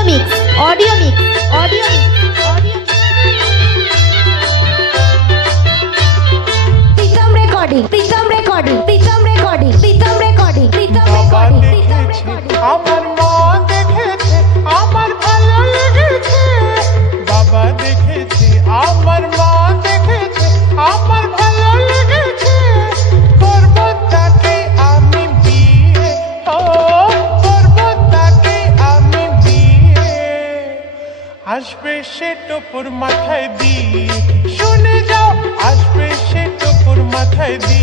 Audio mix audio mix audio mix Pritam recording Pritam recording Pritam recording Pritam recording Pritam recording সে টপুর মাথায় দি। শুনে যাও আসবে সে টপুর মাথায় দি।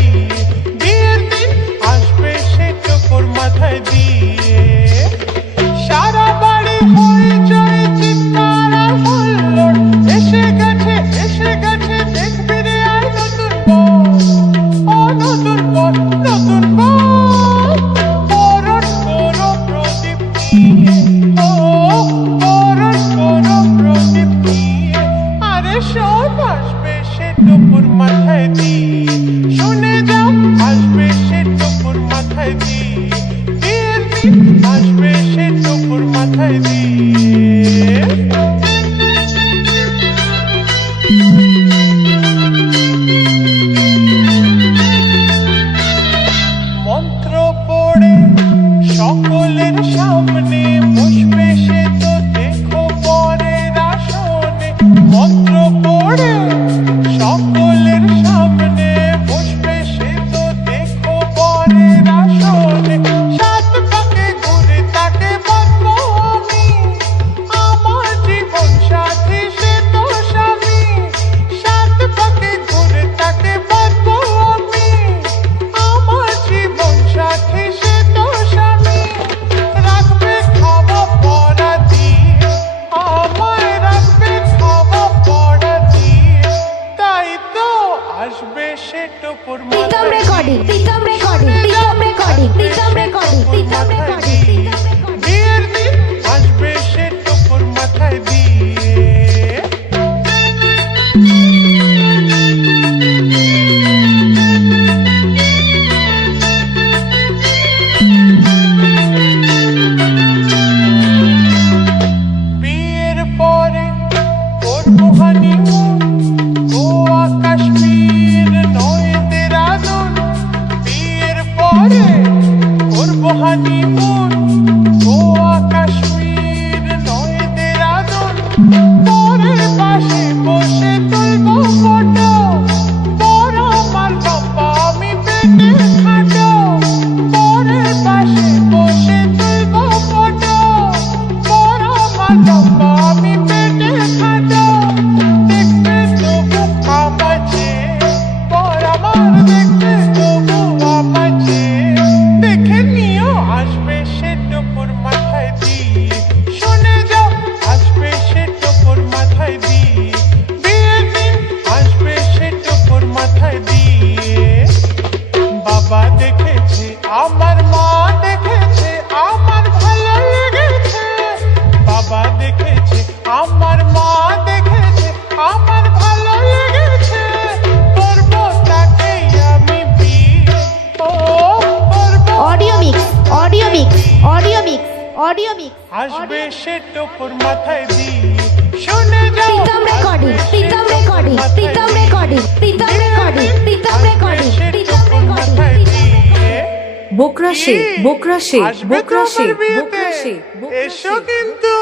Pritam recording Pritam recording Pritam recording Pritam recording Pritam recording বিয়ের দিন আসবে সে টোপর মাথায় বিয়ের পরে Thank you. Audio mix. আসবে সে টোপর মাথায় দি শুনে যাও Pritam recording Pritam recording Pritam recording Pritam recording Pritam recording Pritam recording বোকরা সে বোকরা সে বোকরা সে বোকরা সে এসো কিন্তু।